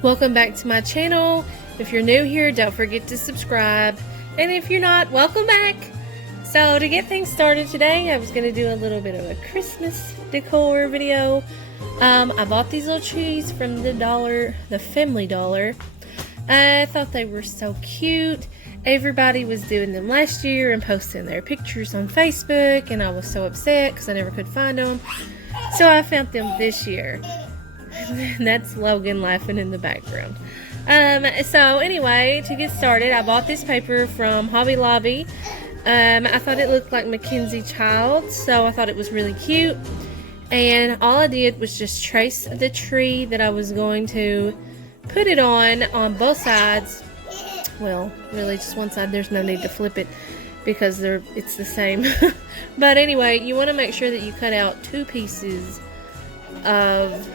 Welcome back to my channel. If you're new here, don't forget to subscribe. And if you're not, welcome back. So to get things started today, I was going to do a little bit of a Christmas decor video. I bought these little trees from the Family Dollar. I thought they were so cute. Everybody was doing them last year and posting their pictures on Facebook, and I was so upset because I never could find them. So I found them this year. And that's Logan laughing in the background. So anyway, to get started, I bought this paper from Hobby Lobby. I thought it looked like Mackenzie Child, so I thought it was really cute. And all I did was just trace the tree that I was going to put it on both sides. Well, really just one side. There's no need to flip it because it's the same. But anyway, you want to make sure that you cut out two pieces of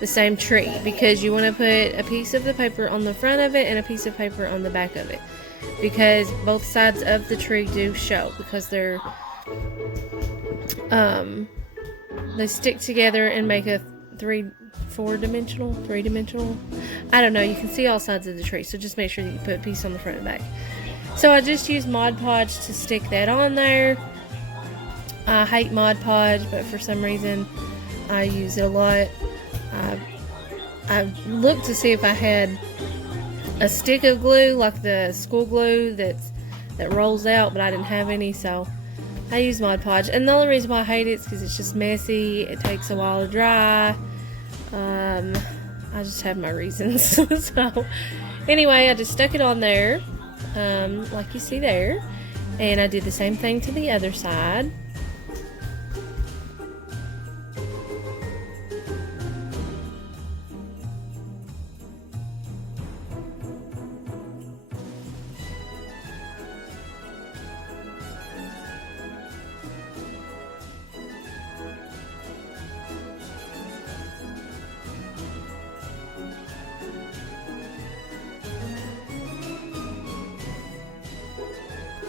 the same tree, because you want to put a piece of the paper on the front of it and a piece of paper on the back of it, because both sides of the tree do show, because they stick together and make a three-dimensional. I don't know, you can see all sides of the tree, so just make sure that you put a piece on the front and back. So I just used Mod Podge to stick that on there. I hate Mod Podge, but for some reason I use it a lot. I looked to see if I had a stick of glue, like the school glue that rolls out, but I didn't have any, so I use Mod Podge. And the only reason why I hate it is because it's just messy. It takes a while to dry. I just have my reasons. So anyway, I just stuck it on there, like you see there, and I did the same thing to the other side.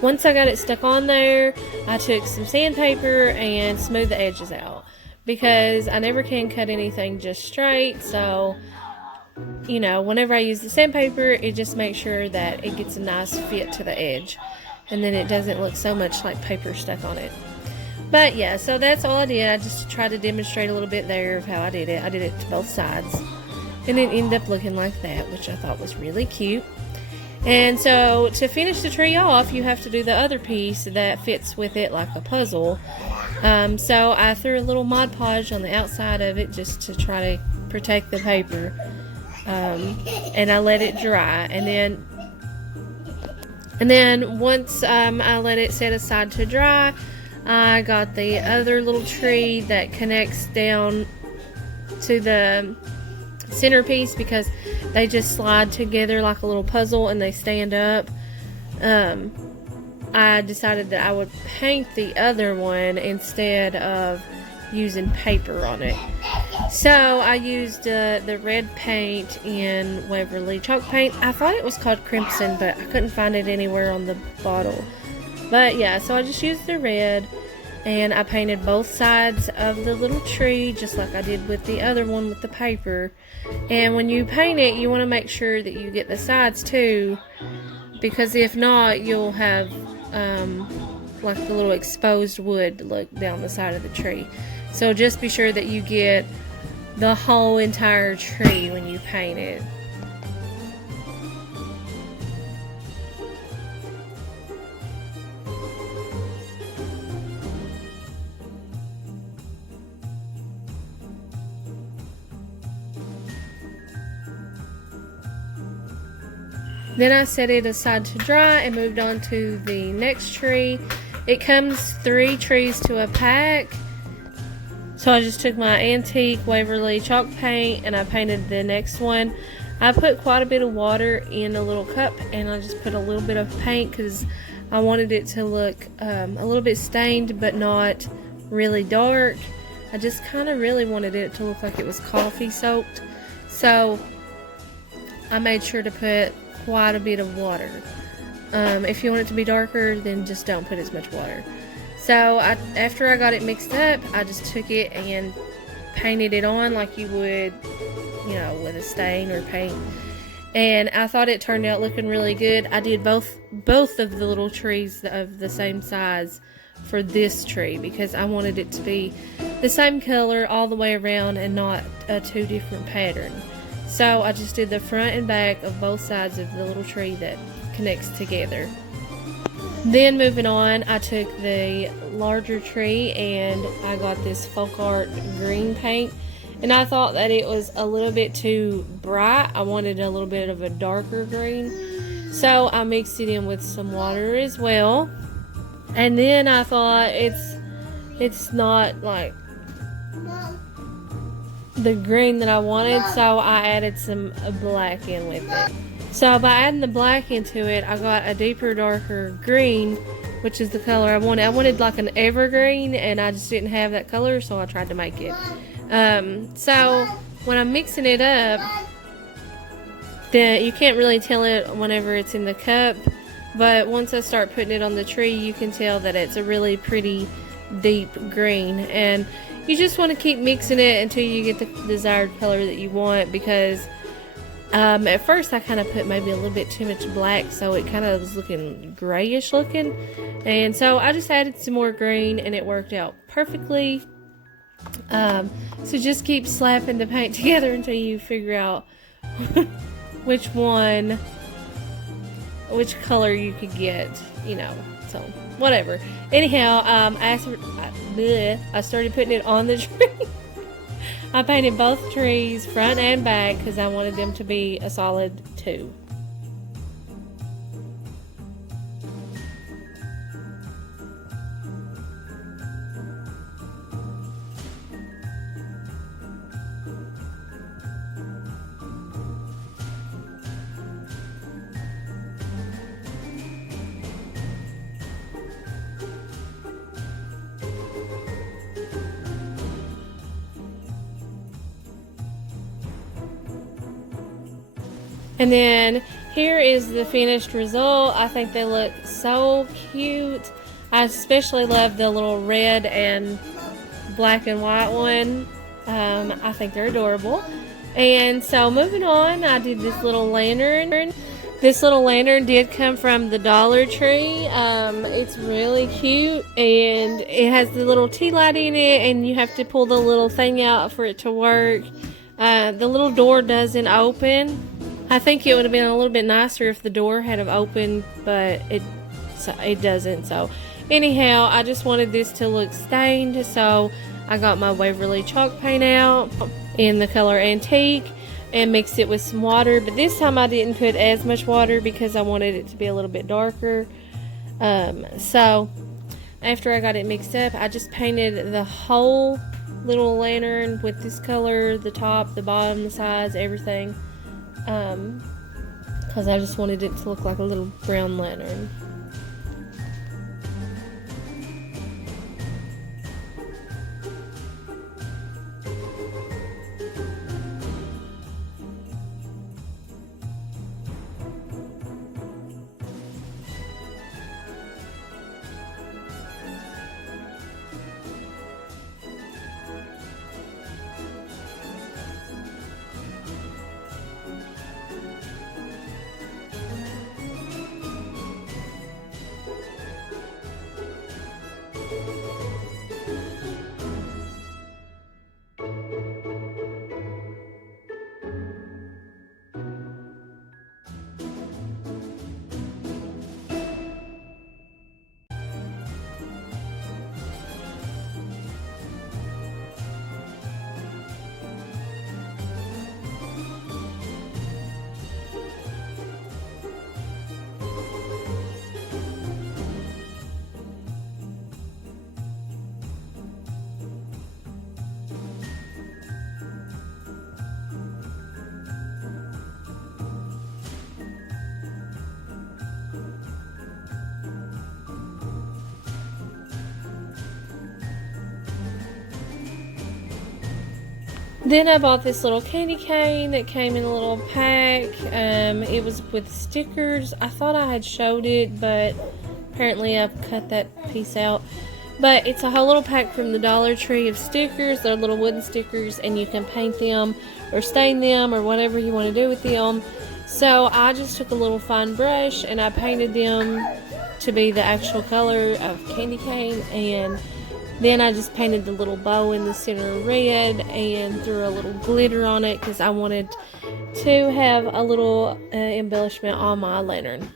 Once I got it stuck on there, I took some sandpaper and smoothed the edges out, because I never can cut anything just straight. So, you know, whenever I use the sandpaper, it just makes sure that it gets a nice fit to the edge, and then it doesn't look so much like paper stuck on it. But yeah, so that's all I did. I just tried to demonstrate a little bit there of how I did it. I did it to both sides, and it ended up looking like that, which I thought was really cute. And so to finish the tree off, you have to do the other piece that fits with it like a puzzle. So I threw a little Mod Podge on the outside of it just to try to protect the paper. And I let it dry. And then once I let it set aside to dry, I got the other little tree that connects down to the centerpiece, because they just slide together like a little puzzle and they stand up. I decided that I would paint the other one instead of using paper on it. So I used the red paint in Waverly chalk paint. I thought it was called Crimson, but I couldn't find it anywhere on the bottle. But yeah, so I just used the red, and I painted both sides of the little tree just like I did with the other one with the paper. And when you paint it, you want to make sure that you get the sides too, because if not, you'll have like the little exposed wood look down the side of the tree. So just be sure that you get the whole entire tree when you paint it. Then I set it aside to dry and moved on to the next tree. It comes 3 trees to a pack. So I just took my antique Waverly chalk paint and I painted the next one. I put quite a bit of water in a little cup, and I just put a little bit of paint because I wanted it to look a little bit stained but not really dark. I just kind of really wanted it to look like it was coffee soaked. So I made sure to put quite a bit of water. If you want it to be darker, then just don't put as much water. So after I got it mixed up, I just took it and painted it on like you would you know, with a stain or paint. And I thought it turned out looking really good. I did both of the little trees of the same size for this tree because I wanted it to be the same color all the way around and not a two different pattern. So I just did the front and back of both sides of the little tree that connects together. Then moving on, I took the larger tree and I got this folk art green paint, and I thought that it was a little bit too bright. I wanted a little bit of a darker green, so I mixed it in with some water as well. And then I thought it's not like the green that I wanted, so I added some black in with it. So by adding the black into it, I got a deeper, darker green, which is the color I wanted. I wanted like an evergreen, and I just didn't have that color, so I tried to make it. So when I'm mixing it up, you can't really tell it whenever it's in the cup, but once I start putting it on the tree, you can tell that it's a really pretty deep green. And you just want to keep mixing it until you get the desired color that you want, because at first I kind of put maybe a little bit too much black, so it kind of was looking grayish looking, and so I just added some more green and it worked out perfectly. So just keep slapping the paint together until you figure out which color you could get, you know, so whatever. Anyhow, I started putting it on the tree. I painted both trees front and back because I wanted them to be a solid 2. And then here is the finished result. I think they look so cute. I especially love the little red and black and white one. I think they're adorable. And so moving on, I did this little lantern. This little lantern did come from the Dollar Tree. It's really cute, and it has the little tea light in it, and you have to pull the little thing out for it to work. The little door doesn't open. I think it would have been a little bit nicer if the door had opened, but it doesn't. So anyhow, I just wanted this to look stained, so I got my Waverly chalk paint out in the color Antique and mixed it with some water, but this time I didn't put as much water because I wanted it to be a little bit darker. So after I got it mixed up, I just painted the whole little lantern with this color, the top, the bottom, the sides, everything, because I just wanted it to look like a little brown lantern. Then I bought this little candy cane that came in a little pack. It was with stickers. I thought I had showed it, but apparently I've cut that piece out. But it's a whole little pack from the Dollar Tree of stickers. They're little wooden stickers, and you can paint them or stain them or whatever you want to do with them. So I just took a little fine brush and I painted them to be the actual color of candy cane, and then I just painted the little bow in the center red and threw a little glitter on it because I wanted to have a little embellishment on my lantern.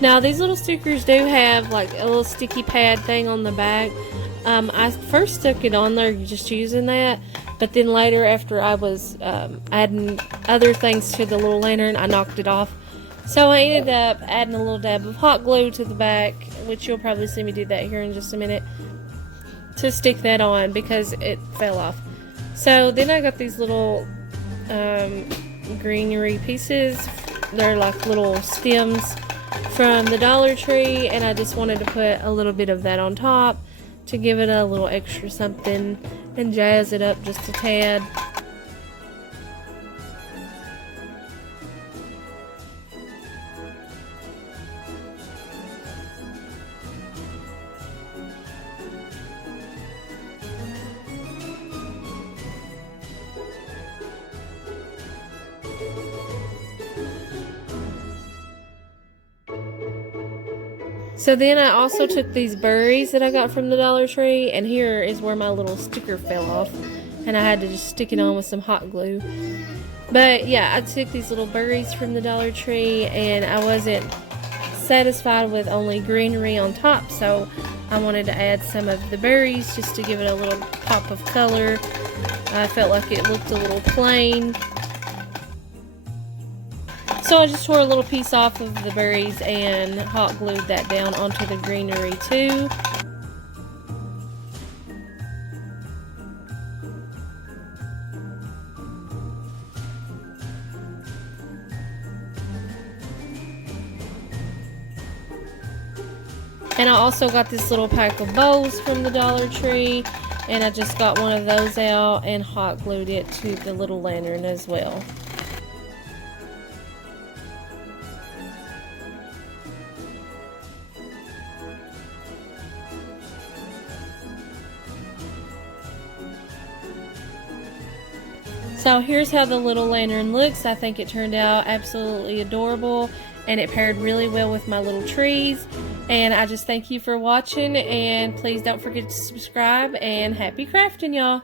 Now these little stickers do have like a little sticky pad thing on the back. I first stuck it on there just using that, but then later after I was adding other things to the little lantern, I knocked it off. So I ended up adding a little dab of hot glue to the back, which you'll probably see me do that here in just a minute, to stick that on because it fell off. So then I got these little greenery pieces. They're like little stems from the Dollar Tree, and I just wanted to put a little bit of that on top to give it a little extra something and jazz it up just a tad. So then I also took these berries that I got from the Dollar Tree, and here is where my little sticker fell off, and I had to just stick it on with some hot glue. But yeah, I took these little berries from the Dollar Tree, and I wasn't satisfied with only greenery on top, so I wanted to add some of the berries just to give it a little pop of color. I felt like it looked a little plain. So I just tore a little piece off of the berries and hot glued that down onto the greenery too. And I also got this little pack of bows from the Dollar Tree, and I just got one of those out and hot glued it to the little lantern as well. So here's how the little lantern looks. I think it turned out absolutely adorable, and it paired really well with my little trees. And I just thank you for watching, and please don't forget to subscribe, and happy crafting, y'all.